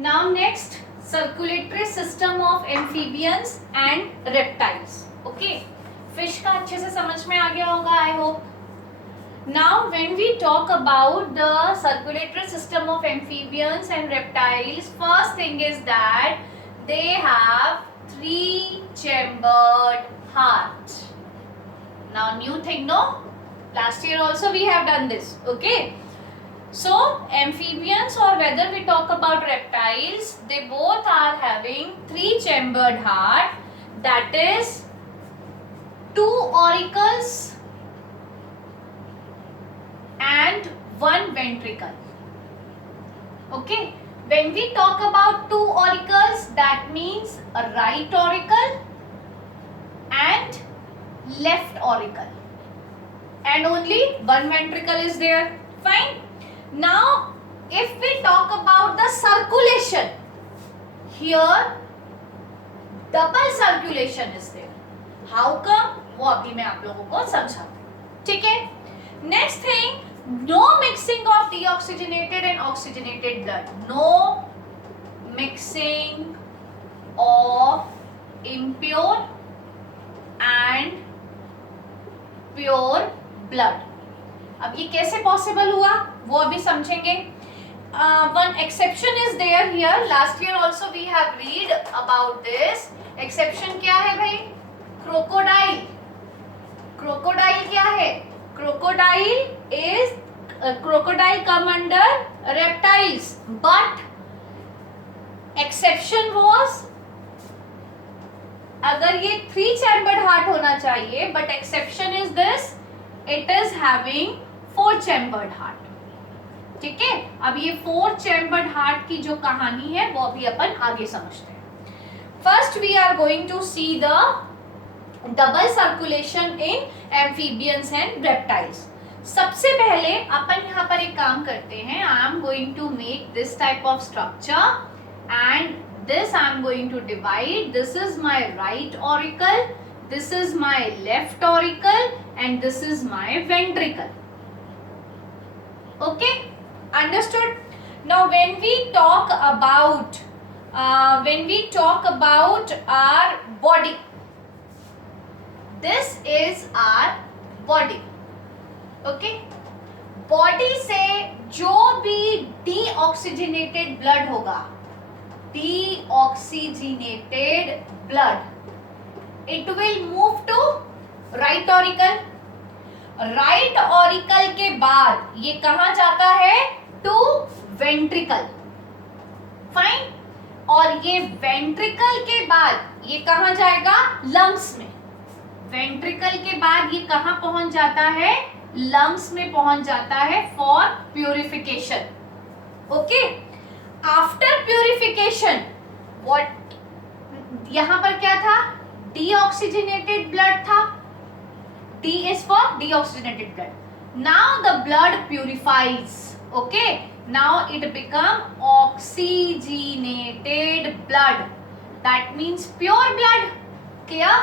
Now next, circulatory system of amphibians and reptiles. Okay, fish का अच्छे से समझ में आ गया होगा, I hope. Now when we talk about the circulatory system of amphibians and reptiles, first thing is that they have 3-chambered heart. Now new thing, no? Last year also we have done this. Okay, so amphibians, or whether we talk about reptiles, they both are having 3-chambered heart, that is 2 auricles and 1 ventricle. Okay, when we talk about 2 auricles, that means a right auricle and left auricle, and only 1 ventricle is there. Fine. Now if we talk about the circulation, here double circulation is there. How come? वो अभी मैं आप लोगों को समझाती हूँ. ठीक है. Next thing, no mixing of deoxygenated and oxygenated blood. No mixing of impure and pure blood. अब ये कैसे पॉसिबल हुआ वो अभी समझेंगे. One exception is there here. Last year also we have read about this. Exception क्या है भाई? Crocodile. Crocodile क्या है? Crocodile come under reptiles, but exception was, अगर ये 3-chambered heart होना चाहिए, but exception is this, it is having 4-chambered heart. ठीक है. अब ये 4-chambered heart की जो कहानी है वो अभी अपन आगे समझते हैं. First we are going to see the double circulation in amphibians and reptiles. सबसे पहले अपन यहाँ पर एक काम करते हैं. I am going to make this type of structure and this I am going to divide. This is my right auricle, this is my left auricle, and this is my ventricle. Okay, understood? Now when we talk about our body, this is our body. Okay, body से जो भी deoxygenated blood होगा, deoxygenated blood, it will move to right auricle. Right auricle के बाद ये कहां जाता है? To ventricle. फाइन. और ये वेंट्रिकल के बाद ये कहां जाएगा? लंग्स में. वेंट्रिकल के बाद ये कहां पहुंच जाता है? लंग्स में पहुंच जाता है for purification. Okay. After purification what, यहां पर क्या था? डीऑक्सीजनेटेड ब्लड था. D is for deoxygenated blood. Now the blood purifies. Okay. Now it become oxygenated blood. That means pure blood. Clear?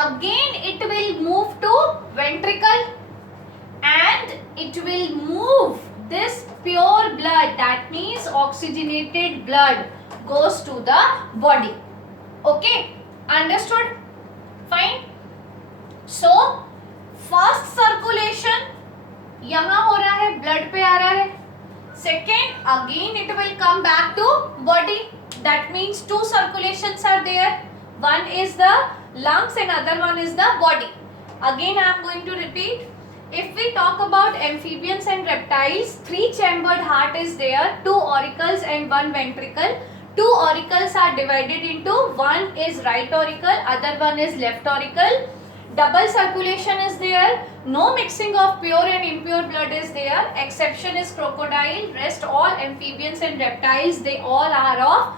Again it will move to ventricle and it will move this pure blood. That means oxygenated blood goes to the body. Okay. Understood? Fine. So first circulation यहां हो रहा है, blood पे आ रहा है. Second, again it will come back to body. That means 2 circulations are there. One is the lungs and other one is the body. Again I am going to repeat. If we talk about amphibians and reptiles, 3-chambered heart is there, 2 auricles and 1 ventricle. 2 auricles are divided into, one is right auricle, other one is left auricle. Double circulation is there. No mixing of pure and impure blood is there. Exception is crocodile. Rest all amphibians and reptiles, they all are of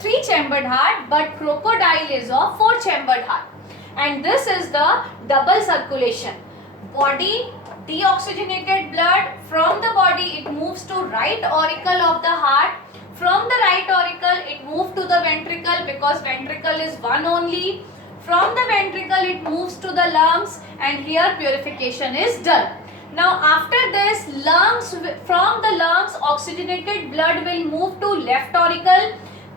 3-chambered heart, but crocodile is of 4-chambered heart. And this is the double circulation. Body, deoxygenated blood from the body, it moves to right auricle of the heart. From the right auricle it moves to the ventricle, because ventricle is one only. From the ventricle it moves to the lungs, and here purification is done. Now after this, from the lungs oxygenated blood will move to left auricle.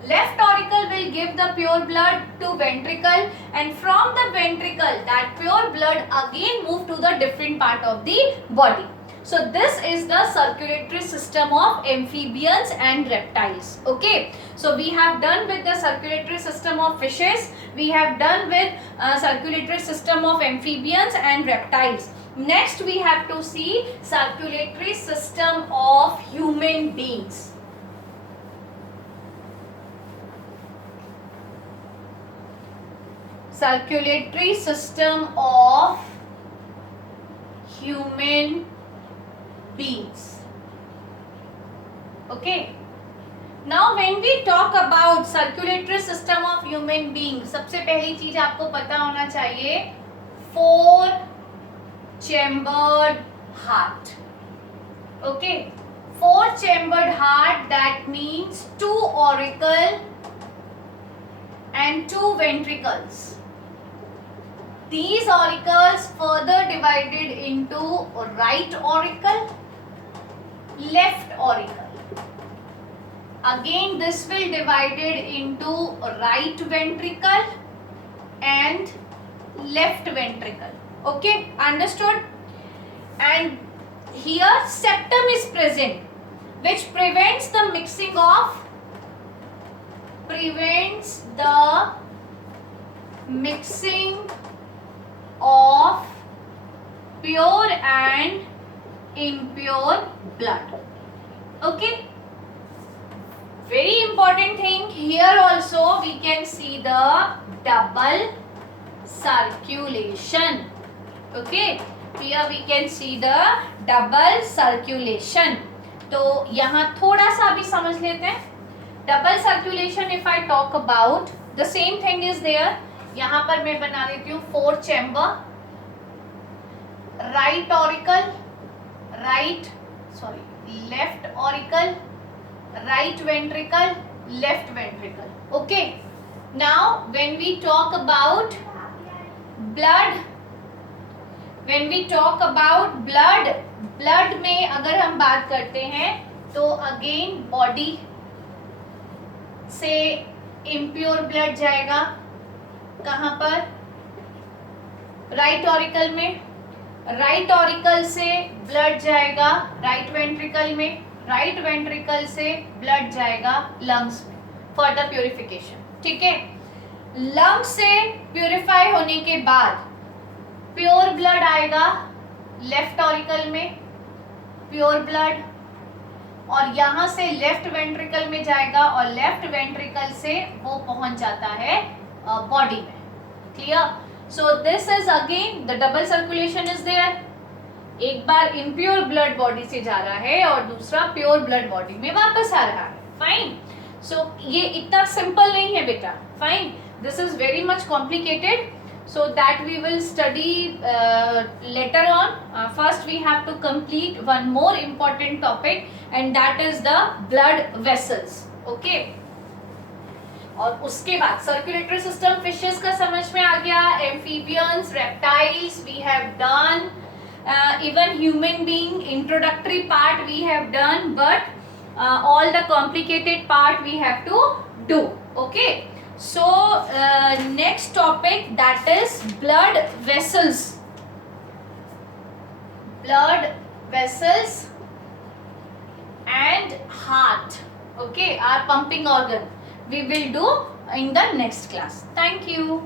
Left auricle will give the pure blood to ventricle, and from the ventricle that pure blood again move to the different part of the body. So this is the circulatory system of amphibians and reptiles. Okay, so we have done with the circulatory system of fishes, we have done with circulatory system of amphibians and reptiles. Next we have to see circulatory system of human beings. Circulatory system of human beings. Okay. Now when we talk about circulatory system of human beings, सबसे पहली चीज आपको पता होना चाहिए 4 chambered heart. Okay, 4 chambered heart, that means 2 auricle and 2 ventricles. These auricles further divided into right auricle, left auricle. Again this will divided into right ventricle and left ventricle. Okay, understood? And here septum is present, which prevents the mixing of pure and impure blood. Okay, very important thing here also we can see the double circulation. Okay, here we can see the double circulation. तो यहाँ थोड़ा सा भी समझ लेते हैं. Double circulation, if I talk about, the same thing is there. यहाँ पर मैं बना देती हूँ 4 chamber, right auricle, left auricle, right ventricle, left ventricle. Okay. Now when we talk about blood, blood में अगर हम बात करते हैं तो अगेन बॉडी से इम्प्योर ब्लड जाएगा कहाँ पर, राइट ऑरिकल में. राइट ऑरिकल से ब्लड जाएगा राइट वेंट्रिकल में, राइट वेंट्रिकल से ब्लड जाएगा लंग्स में फॉर द प्योरिफिकेशन. ठीक है, लंग्स से प्योरीफाई होने के बाद प्योर ब्लड आएगा लेफ्ट ऑरिकल में, प्योर ब्लड, और यहाँ से लेफ्ट वेंट्रिकल में जाएगा और लेफ्ट वेंट्रिकल से वो पहुंच जाता है बॉडी में. Clear? So this is again the double circulation is there. एक बार इम्प्योर ब्लड बॉडी से जा रहा है और दूसरा प्योर ब्लड बॉडी में वापस आ रहा है. फाइन. सो ये इतना सिंपल नहीं है बेटा. Fine, this is very much complicated. So that we will study later on. First we have to complete one more important topic, and that is the blood vessels. Okay. और उसके बाद circulatory system fishes का समझ में आ गया, amphibians, reptiles we have done, even human being introductory part we have done, but all the complicated part we have to do. Okay. So next topic, that is blood vessels. Blood vessels and heart. Okay, our pumping organ. We will do in the next class. Thank you.